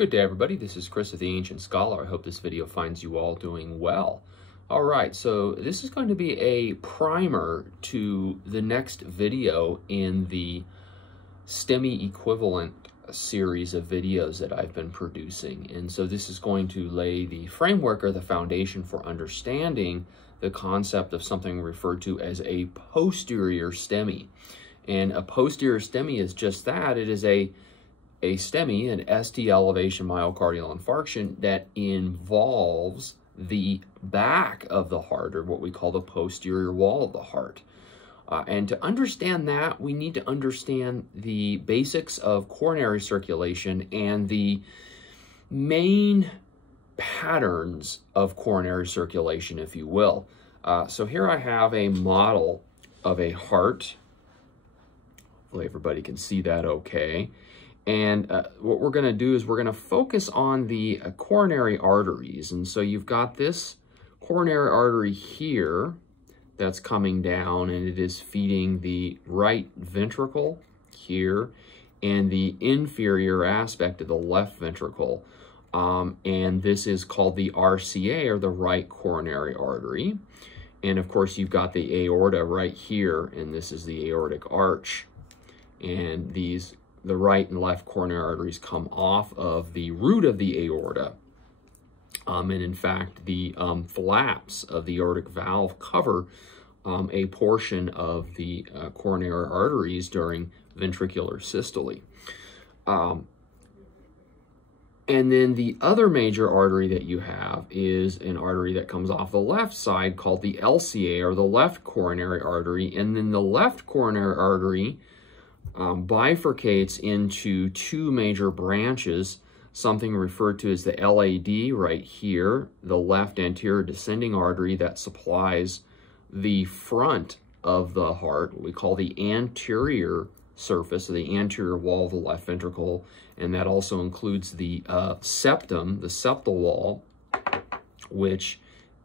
Good day, everybody. This is Chris of the Ancient Scholar. I hope this video finds you all doing well. All right, so this is going to be a primer to the next video in the STEMI equivalent series of videos that I've been producing. And so this is going to lay the framework or the foundation for understanding the concept of something referred to as a posterior STEMI. And a posterior STEMI is just that. It is a STEMI, an ST elevation myocardial infarction, that involves the back of the heart, or what we call the posterior wall of the heart. And to understand that, we need to understand the basics of coronary circulation and the main patterns of coronary circulation, if you will. So here I have a model of a heart. Hopefully everybody can see that okay. And what we're going to do is we're going to focus on the coronary arteries. And so you've got this coronary artery here that's coming down, and it is feeding the right ventricle here and the inferior aspect of the left ventricle. And this is called the RCA, or the right coronary artery. And of course, you've got the aorta right here, and this is the aortic arch. And the right and left coronary arteries come off of the root of the aorta. And in fact, the flaps of the aortic valve cover a portion of the coronary arteries during ventricular systole. And then the other major artery that you have is an artery that comes off the left side called the LCA, or the left coronary artery. And then the left coronary artery bifurcates into two major branches, something referred to as the LAD right here, the left anterior descending artery that supplies the front of the heart, what we call the anterior surface, or the anterior wall of the left ventricle, and that also includes the septum, the septal wall, which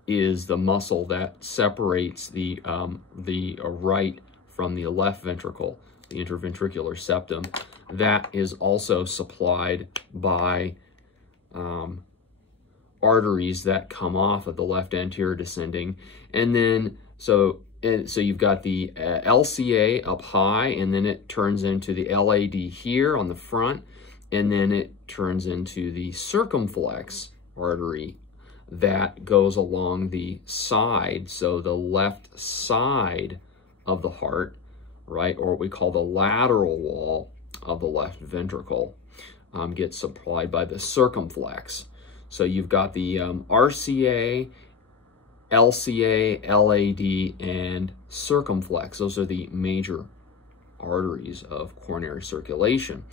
is the muscle that separates the right from the left ventricle, the interventricular septum. That is also supplied by arteries that come off of the left anterior descending. And then, so you've got the LCA up high, and then it turns into the LAD here on the front, and then it turns into the circumflex artery that goes along the side, so the left side of the heart, right, or what we call the lateral wall of the left ventricle, gets supplied by the circumflex. So you've got the RCA, LCA, LAD, and circumflex. Those are the major arteries of coronary circulation.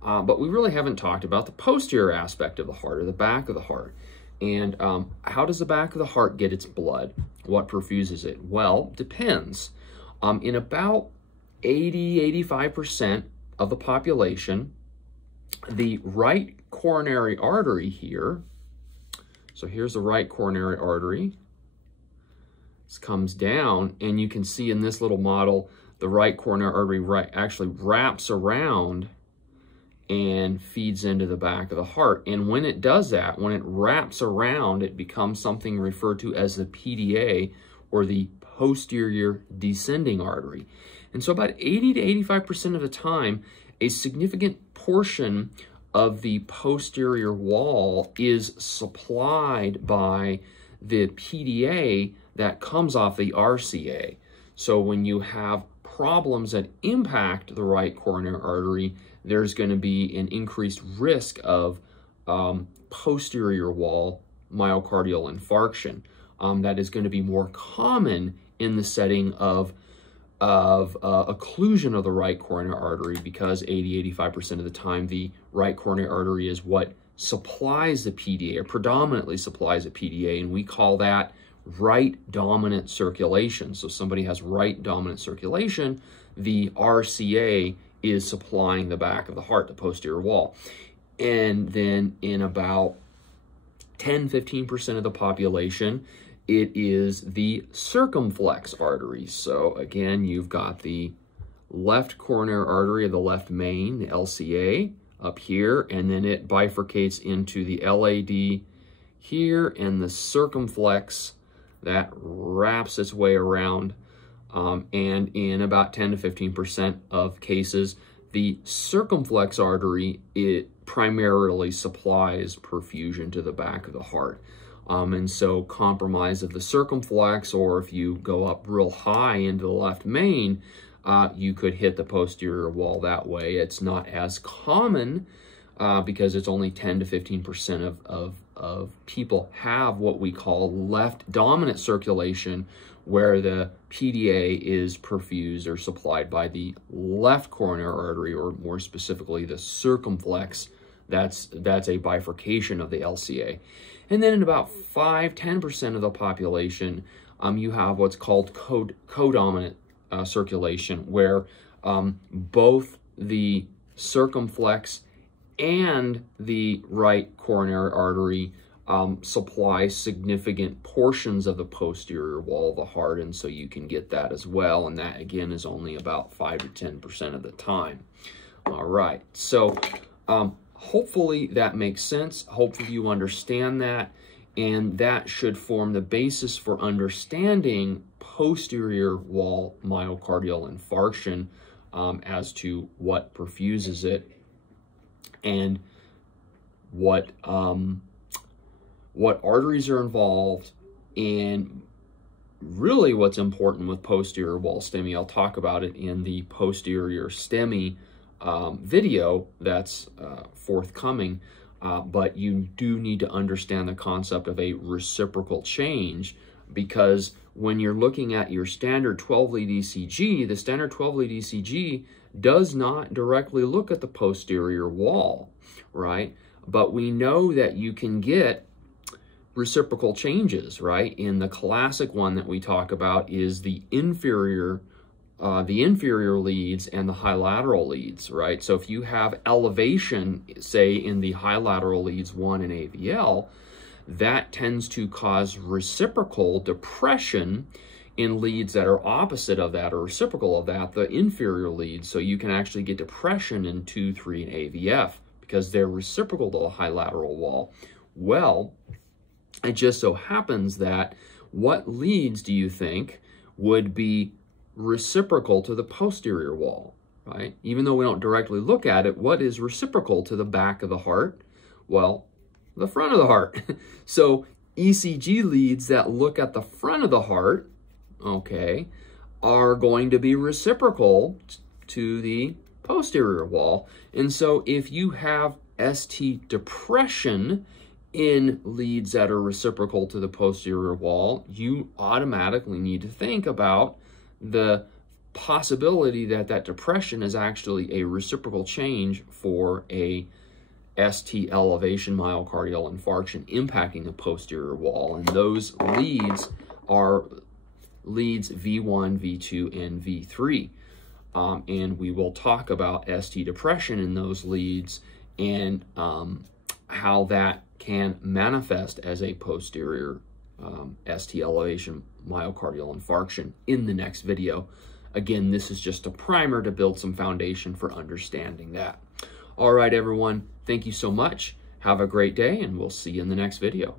But we really haven't talked about the posterior aspect of the heart, or the back of the heart. And how does the back of the heart get its blood? What perfuses it? Well, depends. In about 80–85% of the population, the right coronary artery here, so here's the right coronary artery, this comes down, and you can see in this little model, the right coronary artery actually wraps around and feeds into the back of the heart. And when it does that, when it wraps around, it becomes something referred to as the PDA, or the posterior descending artery. And so about 80–85% of the time, a significant portion of the posterior wall is supplied by the PDA that comes off the RCA. So when you have problems that impact the right coronary artery, there's going to be an increased risk of posterior wall myocardial infarction. That is going to be more common in the setting of occlusion of the right coronary artery, because 80–85% of the time the right coronary artery is what supplies the PDA, or predominantly supplies the PDA, and we call that right dominant circulation. So somebody has right dominant circulation, the RCA is supplying the back of the heart, the posterior wall. And then in about 10–15% of the population, it is the circumflex artery. So again, you've got the left coronary artery of the left main, the LCA, up here, and then it bifurcates into the LAD here, and the circumflex that wraps its way around. And in about 10 to 15% of cases, the circumflex artery, it primarily supplies perfusion to the back of the heart. And so compromise of the circumflex, or if you go up real high into the left main, you could hit the posterior wall that way. It's not as common because it's only 10 to 15% of people have what we call left dominant circulation, where the PDA is perfused or supplied by the left coronary artery, or more specifically the circumflex. That's a bifurcation of the LCA. And then in about 5–10% of the population, you have what's called codominant circulation, where both the circumflex and the right coronary artery supply significant portions of the posterior wall of the heart, and so you can get that as well, and that again is only about 5 to 10% of the time. All right, so hopefully that makes sense. Hopefully you understand that, and that should form the basis for understanding posterior wall myocardial infarction as to what perfuses it and what arteries are involved, and really what's important with posterior wall STEMI. I'll talk about it in the posterior STEMI video that's forthcoming, but you do need to understand the concept of a reciprocal change, because when you're looking at your standard 12-lead ECG, the standard 12-lead ECG does not directly look at the posterior wall, right? But we know that you can get reciprocal changes, right? And the classic one that we talk about is the inferior leads and the high lateral leads, right? So if you have elevation, say in the high lateral leads 1 and AVL, that tends to cause reciprocal depression in leads that are opposite of that or reciprocal of that, the inferior leads. So you can actually get depression in 2, 3, and AVF because they're reciprocal to the high lateral wall. Well, it just so happens that what leads do you think would be reciprocal to the posterior wall, right? Even though we don't directly look at it, what is reciprocal to the back of the heart? Well, the front of the heart. So ECG leads that look at the front of the heart, okay, are going to be reciprocal to the posterior wall. And so if you have ST depression in leads that are reciprocal to the posterior wall, you automatically need to think about the possibility that that depression is actually a reciprocal change for a ST elevation myocardial infarction impacting the posterior wall. And those leads are leads V1, V2, and V3. And we will talk about ST depression in those leads and how that can manifest as a posterior ST elevation myocardial infarction in the next video. Again, this is just a primer to build some foundation for understanding that. All right, everyone, thank you so much. Have a great day, and we'll see you in the next video.